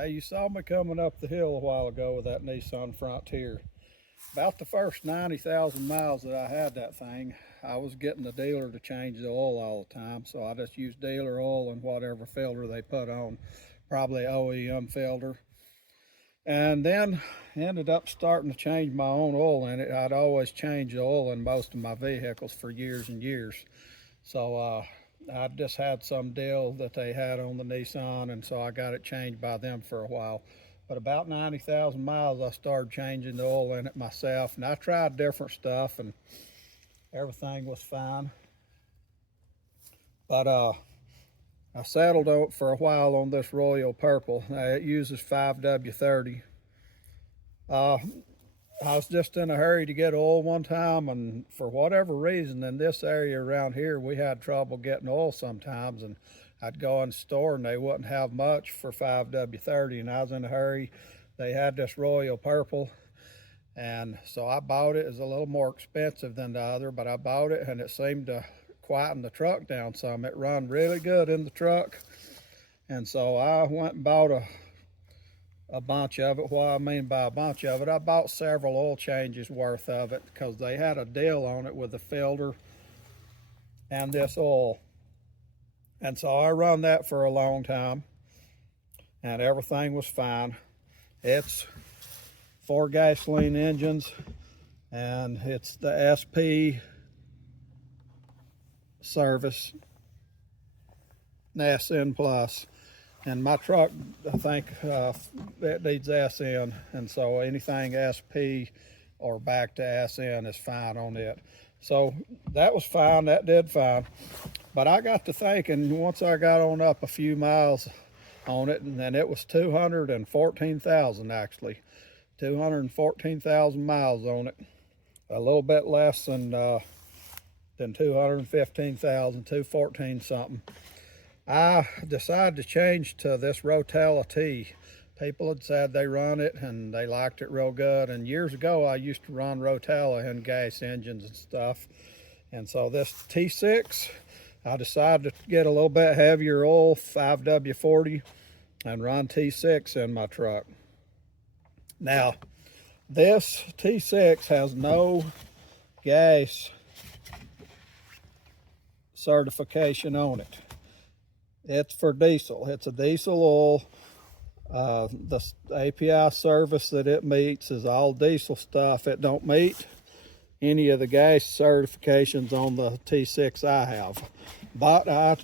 Hey, you saw me coming up the hill a while ago with that Nissan Frontier. About the first 90,000 miles that I had that thing, I was getting the dealer to change the oil all the time. So I just used dealer oil and whatever filter they put on, probably OEM filter. And then ended up starting to change my own oil in it. I'd always change the oil in most of my vehicles for years and years. So I just had some deal that they had on the Nissan, and so I got it changed by them for a while. But about 90,000 miles, I started changing the oil in it myself, and I tried different stuff, and everything was fine. But I settled on for a while on this Royal Purple. Now, it uses 5W30. I was just in a hurry to get oil one time, and for whatever reason in this area around here, we had trouble getting oil sometimes, and I'd go in the store and they wouldn't have much for 5W30, and I was in a hurry. They had this Royal Purple, and so I bought it. It was a little more expensive than the other, but I bought it, and it seemed to quieten the truck down some. It run really good in the truck, and so I went and bought a bunch of it. What I mean by a bunch of it, I bought several oil changes worth of it because they had a deal on it with the filter and this oil. And so I run that for a long time and everything was fine. It's 4 gasoline engines and it's the SP service SN Plus. And my truck, I think it needs SN, and so anything SP or back to SN is fine on it. So that was fine, that did fine. But I got to thinking, once I got on up a few miles on it, and then it was 214,000 actually, 214,000 miles on it, a little bit less than 215,000, 214 something. I decided to change to this Rotella T. People had said they run it and they liked it real good. And years ago, I used to run Rotella in gas engines and stuff. And so this T6, I decided to get a little bit heavier oil, 5W40, and run T6 in my truck. Now, this T6 has no gas certification on it. It's for diesel. It's a diesel oil. The API service that it meets is all diesel stuff. It don't meet any of the gas certifications on the T6 I have. But I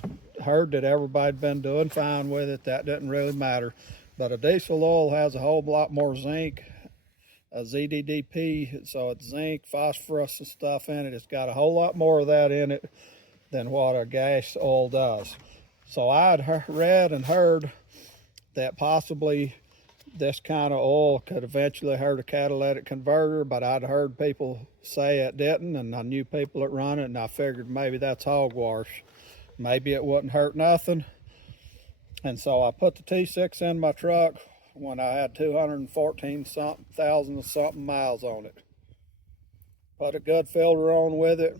heard that everybody'd been doing fine with it. That didn't really matter. But a diesel oil has a whole lot more zinc, a ZDDP, so it's zinc, phosphorus and stuff in it. It's got a whole lot more of that in it than what a gas oil does. So I'd read and heard that possibly this kind of oil could eventually hurt a catalytic converter, but I'd heard people say it didn't, and I knew people that run it, and I figured maybe that's hogwash. Maybe it wouldn't hurt nothing. And so I put the T6 in my truck when I had 214,000 something miles on it. Put a good filter on with it.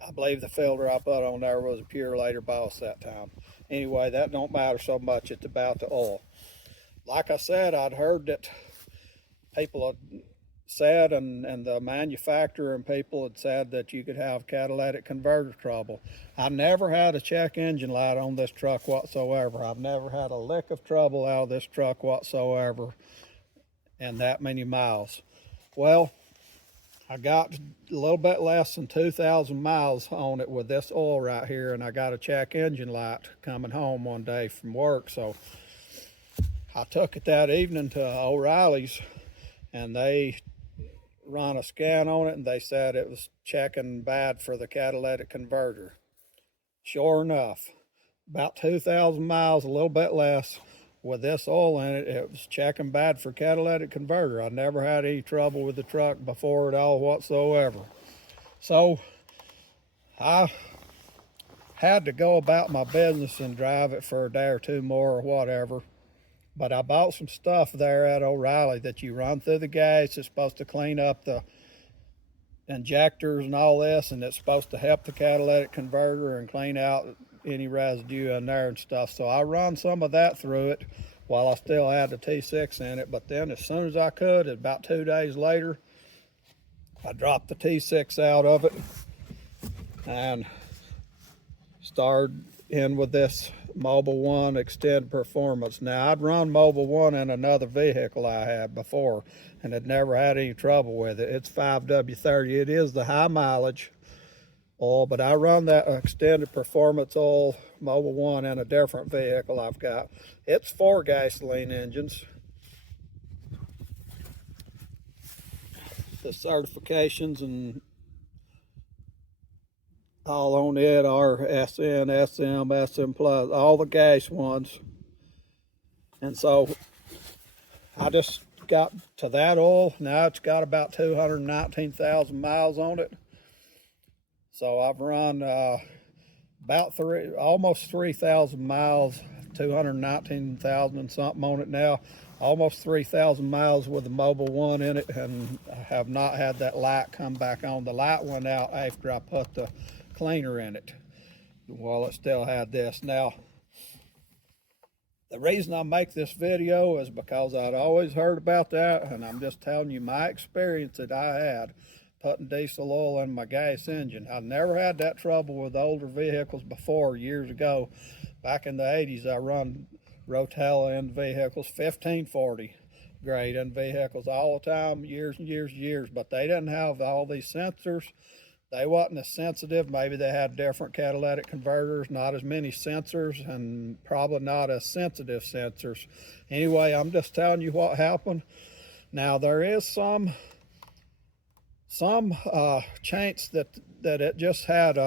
I believe the filter I put on there was a Purelator Boss that time. Anyway, that don't matter so much. It's about the oil. Like I said, I'd heard that people had said, and the manufacturer and people had said that you could have catalytic converter trouble. I never had a check engine light on this truck whatsoever. I've never had a lick of trouble out of this truck whatsoever in that many miles. Well, I got a little bit less than 2,000 miles on it with this oil right here, and I got a check engine light coming home one day from work. So I took it that evening to O'Reilly's, and they run a scan on it, and they said it was checking bad for the catalytic converter. Sure enough, about 2,000 miles, a little bit less, with this oil in it, it was checking bad for catalytic converter. I never had any trouble with the truck before at all whatsoever. So I had to go about my business and drive it for a day or two more or whatever. But I bought some stuff there at O'Reilly that you run through the gas. It's supposed to clean up the injectors and all this, and it's supposed to help the catalytic converter and clean out any residue in there and stuff. So I run some of that through it, while I still had the T6 in it. But then as soon as I could, about 2 days later, I dropped the T6 out of it and started in with this Mobil 1 Extended Performance. Now, I'd run Mobil 1 in another vehicle I had before and had never had any trouble with it. It's 5W30. It is the high mileage oil, but I run that Extended Performance oil Mobil 1 in a different vehicle I've got. It's 4 gasoline engines. The certifications and all on it are SN, SM, SM Plus, all the gas ones. And so I just got to that oil. Now it's got about 219,000 miles on it. So I've run almost 3,000 miles, 219,000 and something on it now. Almost 3,000 miles with the Mobil 1 in it, and I have not had that light come back on. The light went out after I put the cleaner in it while it still had this. Now, the reason I make this video is because I'd always heard about that, and I'm just telling you my experience that I had putting diesel oil in my gas engine. I never had that trouble with older vehicles before. Years ago, back in the 80s, I run Rotella in vehicles, 1540 grade in vehicles all the time, years and years and years, but they didn't have all these sensors. They wasn't as sensitive. Maybe they had different catalytic converters, not as many sensors, and probably not as sensitive sensors. Anyway, I'm just telling you what happened. Now, there is some chance that it just had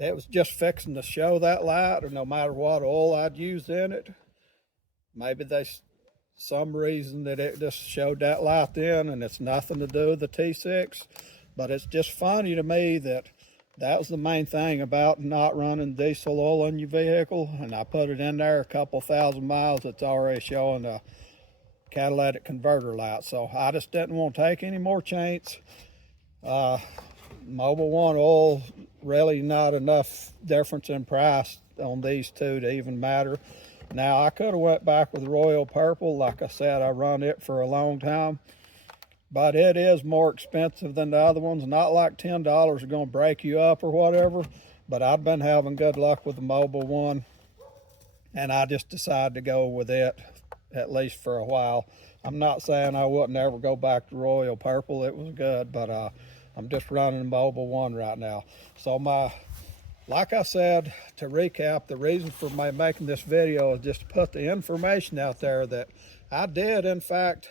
it was just fixing to show that light, or no matter what oil I'd used in it. Maybe some reason that it just showed that light then, and it's nothing to do with the T6. But it's just funny to me that was the main thing about not running diesel oil in your vehicle. And I put it in there a couple thousand miles, it's already showing a catalytic converter light. So I just didn't want to take any more chance. Mobil 1 oil, really not enough difference in price on these two to even matter. Now, I could have went back with Royal Purple. Like I said, I run it for a long time, but it is more expensive than the other ones. Not like $10 are going to break you up or whatever, but I've been having good luck with the Mobil 1, and I just decided to go with it, at least for a while. I'm not saying I wouldn't ever go back to Royal Purple. It was good, but I'm just running the Mobil 1 right now. So like I said, to recap, the reason for my making this video is just to put the information out there that I did, in fact,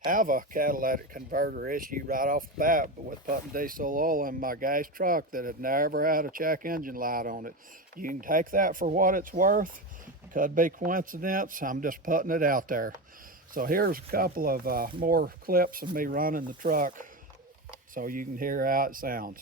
have a catalytic converter issue right off the bat with putting diesel oil in my gas truck that had never had a check engine light on it. You can take that for what it's worth. It could be coincidence. I'm just putting it out there. So here's a couple of more clips of me running the truck so you can hear how it sounds.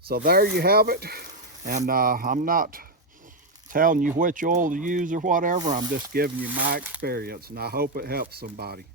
So there you have it. And I'm not telling you which oil to use or whatever. I'm just giving you my experience, and I hope it helps somebody.